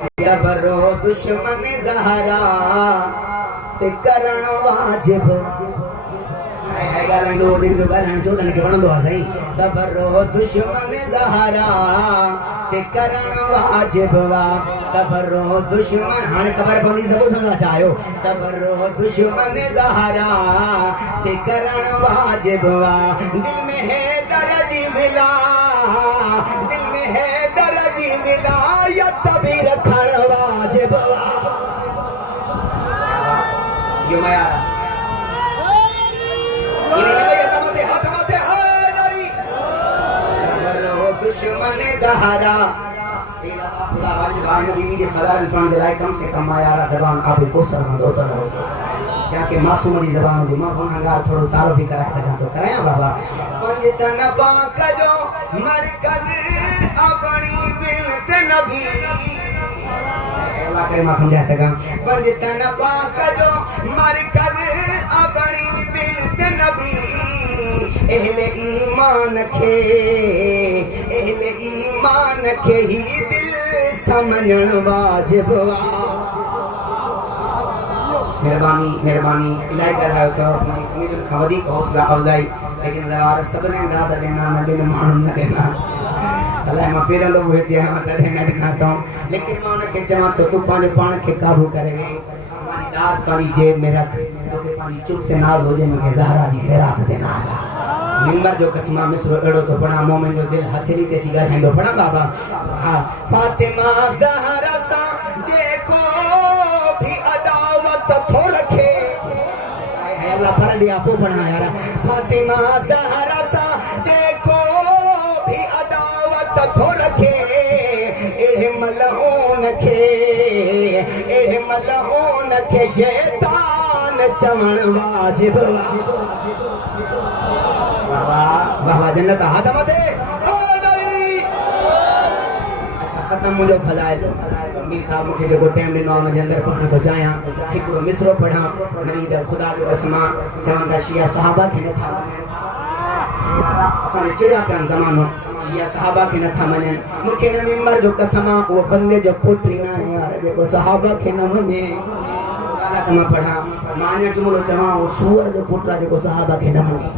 तबरो दुश्मन ज़हरा ते करण वाजिब तबरो दुश्मन ज़हरा ते करण वाजिब वा तबरो दुश्मन हाणे ख़बर पवंदी त ॿुधणु चाहियो तबरो दुश्मन ज़हरा ते करण वाजिब वा दिल में है दर्जी विला दिल में है दर्जी विलायत भी रखण वाजिब वा यो माया दुश्मन ज़हरा बीवी के फज़ाइल पढ़ण जे लाइ कम से कम आया ज़बान आप को सरहंदो त न हो क्या के मासूम जी ज़बान जी मां गुनाहगार थोड़ो तारीफ़ ही कराए सकां तो कराया बाबा पंज तन पाक जो मरकज़ अपनी बिनत नबी अल्लाह करे मां समझा सकां पंज तन पाक जो मरकज़ अपनी बिनत नबी अहले ईमान के ही दिल समझण वाजिब वा मेहरबानी मेहरबानी इलाही ॻाल्हायो अथव मुंहिंजी उमेदुनि खां वधीक हौसला अफ़ज़ाई लेकिन वार सभिनी दाद ॾिना न ॿिनि माण्हुनि न ॾिना अलाए मां पहिरियों दफ़ो हिते आहियां तॾहिं न ॾिना अथऊं लेकिन मां हुनखे चवां थो तूं पंहिंजे पाण खे काबू करे वे पंहिंजी दाद पंहिंजी जेब में रख तोखे पंहिंजी चुप ते नाज़ हुजे मूंखे ज़हरा जी ख़ैरात ते नाज़ आहे मिंबर जो कसमा मिसरो एड़ो तो पढ़ा मोमिन जो दिल हथेली ते ची ॻाल्हाईंदो पढ़ा बाबा हा फातिमा ज़हरा सा जेको भी अदावत थो रखे अल्लाह पर दिया पो पढ़ा यार फातिमा ज़हरा सा जेको भी अदावत थो रखे एड़े मलऊन खे शैतान चवण वाजिब वाह जन्नत हाथ मथे अच्छा खत्म मुझे फज़ाइल मीर साहब मुझे जो टाइम ॾिनो हुन जे अंदरि पढ़ण थो चाहियां हिकिड़ो मिसरो पढ़ां नवीद ख़ुदा जो कसमा चवनि था शिया सहाबा खे नथा मञनि असांजे चिड़िया पिया ज़मानो शिया सहाबा खे नथा मञनि मूंखे हिन मिंबर जो कसम आहे उहो बंदे जो पुटु ई न आहे यार जेको सहाबा खे न मञे ॻाल्हि मां पढ़ां मां अञा जुमिलो चवां उहो सूअर जो पुटु आहे जेको सहाबा खे न मञे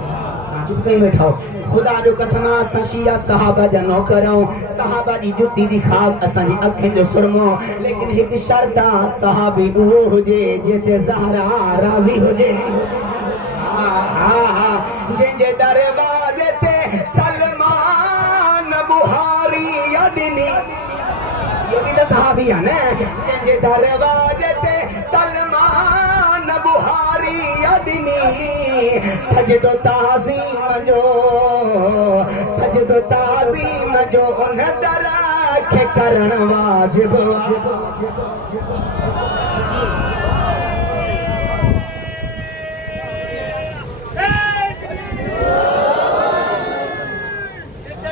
चुप कई बैठा खुदा जो कसम शिया सहाबा जा नौकरों सहाबा जी जुती दी खाक असांजी अखियुनि जो सुरमो लेकिन हिकु शर्त आहे सहाबी उहो हुजे जिते ज़हरा राज़ी हुजे जंहिंजे दरवाज़े ते सलमान बुहारी ॾिनी इहो बि त सहाबी आहे न जंहिंजे दरवाज़े ते सलमान बुहारी ॾिनी सजदो ताज़ीम जो उन दर खे करण वाजिब